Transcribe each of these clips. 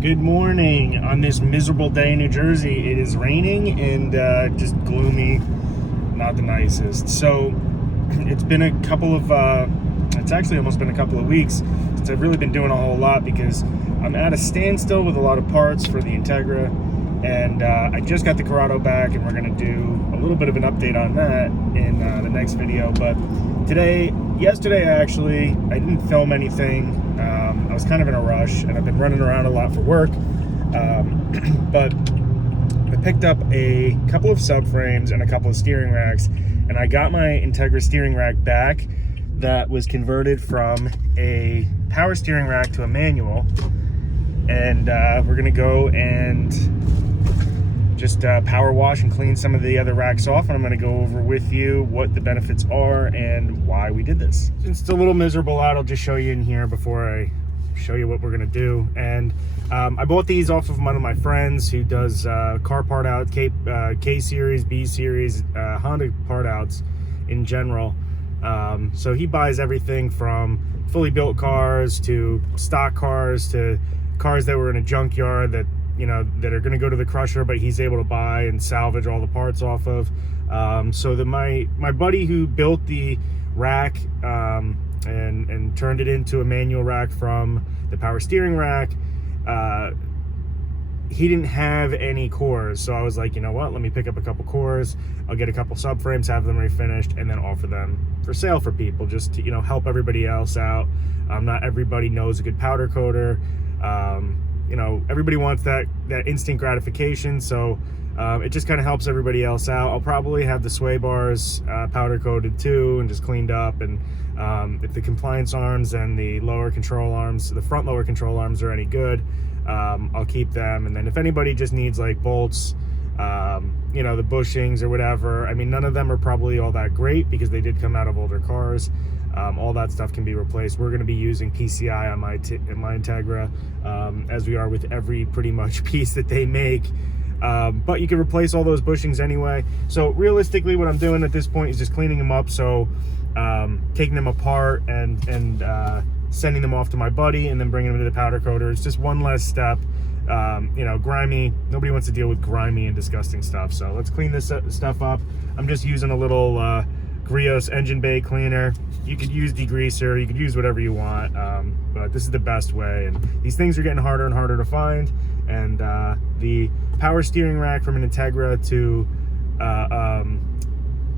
Good morning. On this miserable day in New Jersey, it is raining and just gloomy, not the nicest. So it's been a couple of, it's actually almost been a couple of weeks since I've really been doing a whole lot because I'm at a standstill with a lot of parts for the Integra. And I just got the Corrado back, and we're going to do a little bit of an update on that in the next video. But yesterday I didn't film anything. I was kind of in a rush, and I've been running around a lot for work. But I picked up a couple of subframes and a couple of steering racks, and I got my Integra steering rack back that was converted from a power steering rack to a manual. And we're going to go and just power wash and clean some of the other racks off, and I'm going to go over with you what the benefits are and why we did this. Since it's a little miserable out, I'll just show you in here before I show you what we're going to do. And I bought these off of one of my friends who does car part out, K series, B series, Honda part outs in general. So he buys everything from fully built cars to stock cars to cars that were in a junkyard that that are going to go to the crusher, but he's able to buy and salvage all the parts off of. So that my buddy who built the rack and turned it into a manual rack from the power steering rack, he didn't have any cores. So I was like, you know what, let me pick up a couple cores. I'll get a couple subframes, have them refinished, and then offer them for sale for people, just to help everybody else out. Not everybody knows a good powder coater. Everybody wants that instant gratification, so it just kind of helps everybody else out. I'll probably have the sway bars powder coated too and just cleaned up, and if the compliance arms and the lower control arms, the front lower control arms are any good, I'll keep them. And then if anybody just needs like bolts, the bushings or whatever, I mean, none of them are probably all that great because they did come out of older cars. All that stuff can be replaced. We're going to be using PCI on my Integra, as we are with every pretty much piece that they make. But you can replace all those bushings anyway. So realistically, what I'm doing at this point is just cleaning them up. So taking them apart and sending them off to my buddy and then bringing them to the powder coater. It's just one less step. Grimy. Nobody wants to deal with grimy and disgusting stuff. So let's clean this stuff up. I'm just using a little Grios engine bay cleaner. You could use degreaser, you could use whatever you want, but this is the best way. And these things are getting harder and harder to find, and the power steering rack from an Integra to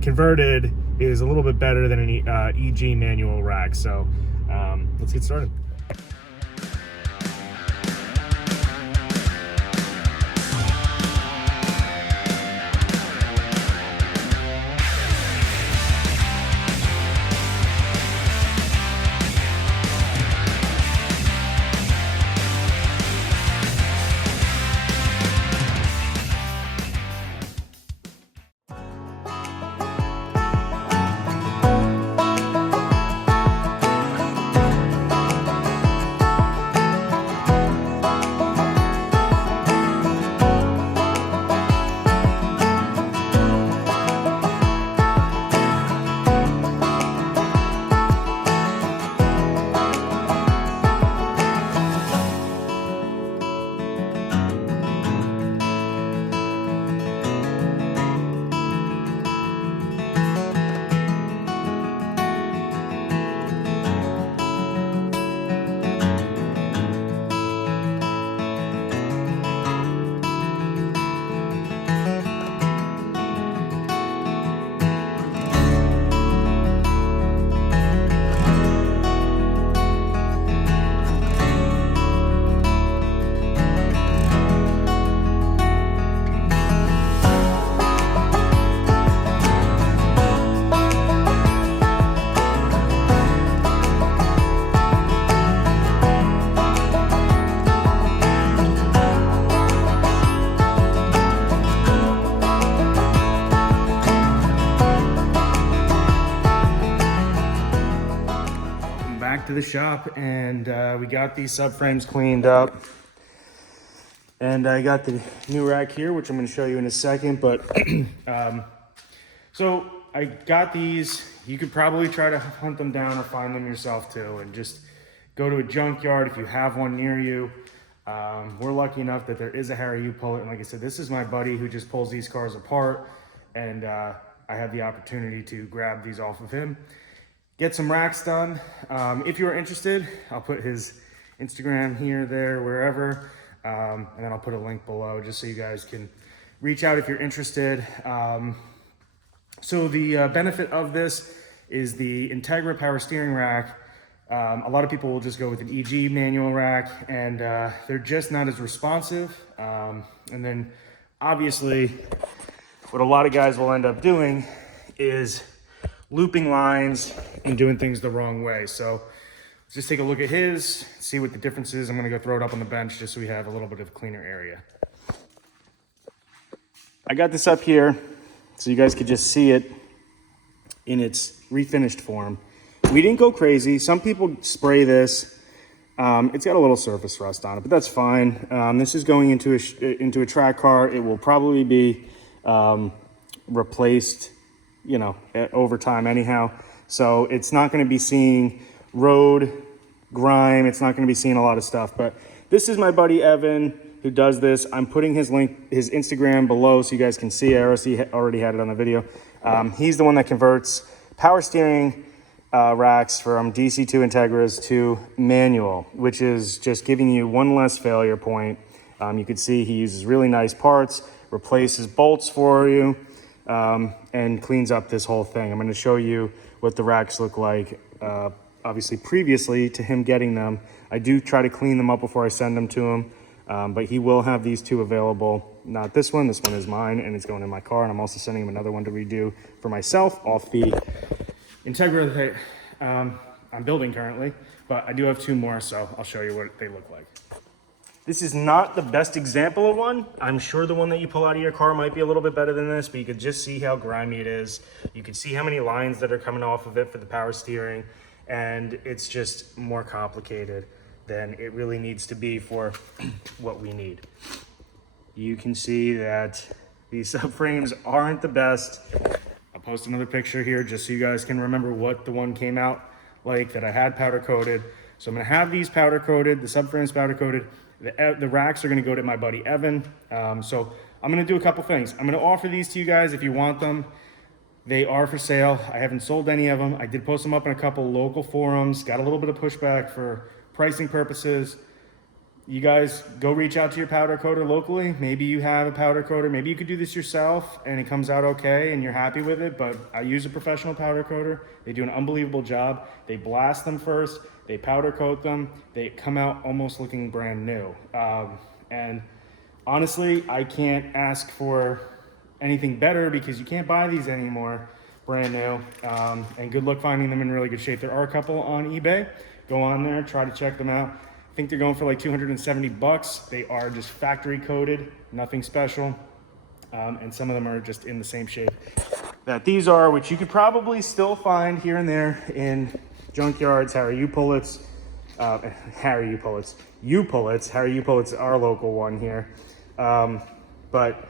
converted is a little bit better than an EG manual rack. So let's get started. To the shop, and we got these subframes cleaned up, and I got the new rack here, which I'm going to show you in a second. But so I got these. You could probably try to hunt them down or find them yourself too, and just go to a junkyard if you have one near you. We're lucky enough that there is a Harry U pullet, and like I said, this is my buddy who just pulls these cars apart, and I had the opportunity to grab these off of him, get some racks done. If you are interested, I'll put his Instagram here, there, wherever, and then I'll put a link below just so you guys can reach out if you're interested. So the benefit of this is the Integra power steering rack. A lot of people will just go with an EG manual rack, and they're just not as responsive. And then obviously what a lot of guys will end up doing is looping lines and doing things the wrong way. So let's just take a look at his, see what the difference is. I'm gonna go throw it up on the bench just so we have a little bit of a cleaner area. I got this up here so you guys could just see it in its refinished form. We didn't go crazy. Some people spray this. It's got a little surface rust on it, but that's fine. This is going into a track car. It will probably be replaced, you know, over time anyhow. So it's not going to be seeing road grime. It's not going to be seeing a lot of stuff. But this is my buddy Evan who does this. I'm putting his link, his Instagram below so you guys can see. I already had it on the video. He's the one that converts power steering racks from DC2 Integras to manual, which is just giving you one less failure point. You can see he uses really nice parts, replaces bolts for you, and cleans up this whole thing. I'm going to show you what the racks look like. Obviously, previously to him getting them, I do try to clean them up before I send them to him, but he will have these two available. Not this one is mine, and it's going in my car, and I'm also sending him another one to redo for myself off the Integra that I'm building currently, but I do have two more, so I'll show you what they look like. This is not the best example of one. I'm sure the one that you pull out of your car might be a little bit better than this, but you could just see how grimy it is. You can see how many lines that are coming off of it for the power steering, and it's just more complicated than it really needs to be for what we need. You can see that these subframes aren't the best. I'll post another picture here just so you guys can remember what the one came out like that I had powder coated. So I'm gonna have these powder coated, the subframes powder coated. The racks are gonna go to my buddy Evan. So I'm gonna do a couple things. I'm gonna offer these to you guys if you want them. They are for sale. I haven't sold any of them. I did post them up in a couple local forums, got a little bit of pushback for pricing purposes. You guys go reach out to your powder coater locally. Maybe you have a powder coater. Maybe you could do this yourself and it comes out okay and you're happy with it, but I use a professional powder coater. They do an unbelievable job. They blast them first, they powder coat them, they come out almost looking brand new. And honestly, I can't ask for anything better because you can't buy these anymore brand new. And good luck finding them in really good shape. There are a couple on eBay. Go on there, try to check them out. I think they're going for like 270 bucks. They are just factory coated, nothing special. And some of them are just in the same shape that these are, which you could probably still find here and there in junkyards. Harry U pullets, Harry U pullets, Harry U pullets, our local one here. But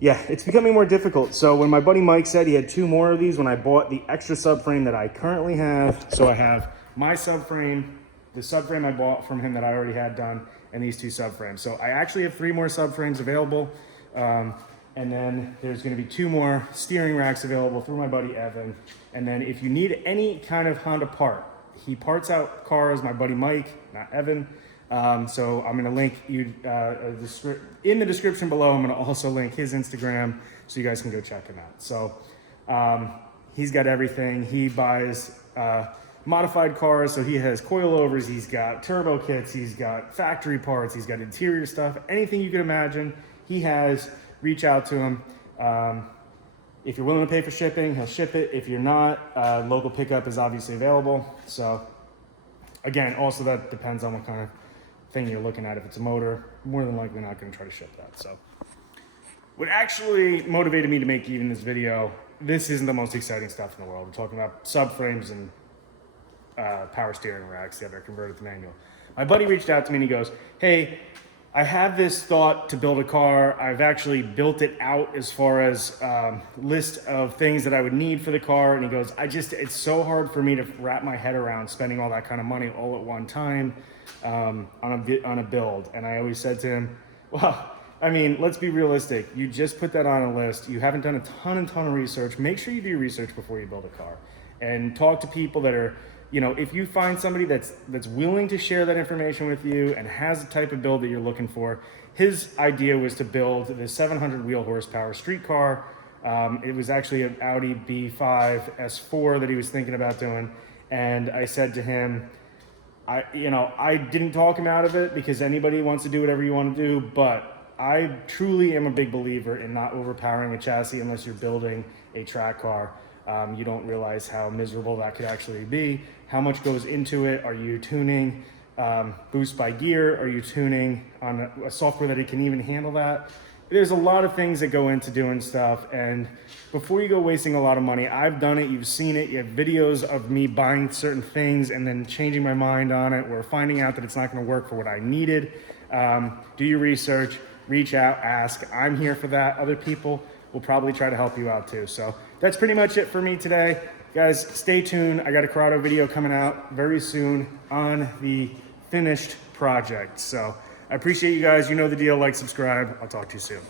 yeah, it's becoming more difficult. So when my buddy Mike said he had two more of these, when I bought the extra subframe that I currently have, so I have my subframe, the subframe I bought from him that I already had done, and these two subframes. So I actually have three more subframes available. And then there's gonna be two more steering racks available through my buddy Evan. And then if you need any kind of Honda part, he parts out cars, my buddy Mike, not Evan. So I'm gonna link you in the description below. I'm gonna also link his Instagram so you guys can go check him out. So he's got everything. He buys modified cars, so he has coilovers, he's got turbo kits, he's got factory parts, he's got interior stuff, anything you can imagine, he has. Reach out to him. If you're willing to pay for shipping, he'll ship it. If you're not, local pickup is obviously available. So again, also that depends on what kind of thing you're looking at. If it's a motor, more than likely not going to try to ship that. So what actually motivated me to make even this video, this isn't the most exciting stuff in the world. We're talking about subframes and power steering racks that are converted to manual. My buddy reached out to me and he goes, hey, I have this thought to build a car. I've actually built it out as far as list of things that I would need for the car. And he goes, it's so hard for me to wrap my head around spending all that kind of money all at one time on a build. And I always said to him, well, I mean, let's be realistic. You just put that on a list. You haven't done a ton of research. Make sure you do research before you build a car, and talk to people that are, if you find somebody that's willing to share that information with you and has the type of build that you're looking for. His idea was to build the 700 wheel horsepower street car. It was actually an Audi B5 S4 that he was thinking about doing. And I said to him, I didn't talk him out of it, because anybody wants to do whatever you want to do, but I truly am a big believer in not overpowering a chassis unless you're building a track car. You don't realize how miserable that could actually be. How much goes into it? Are you tuning boost by gear? Are you tuning on a software that it can even handle that? There's a lot of things that go into doing stuff, and before you go wasting a lot of money, I've done it, you've seen it, you have videos of me buying certain things and then changing my mind on it, or finding out that it's not going to work for what I needed. Do your research, reach out, ask. I'm here for that. Other people will probably try to help you out too. So that's pretty much it for me today. Guys, stay tuned. I got a Corrado video coming out very soon on the finished project. So I appreciate you guys. You know the deal. Like, subscribe. I'll talk to you soon.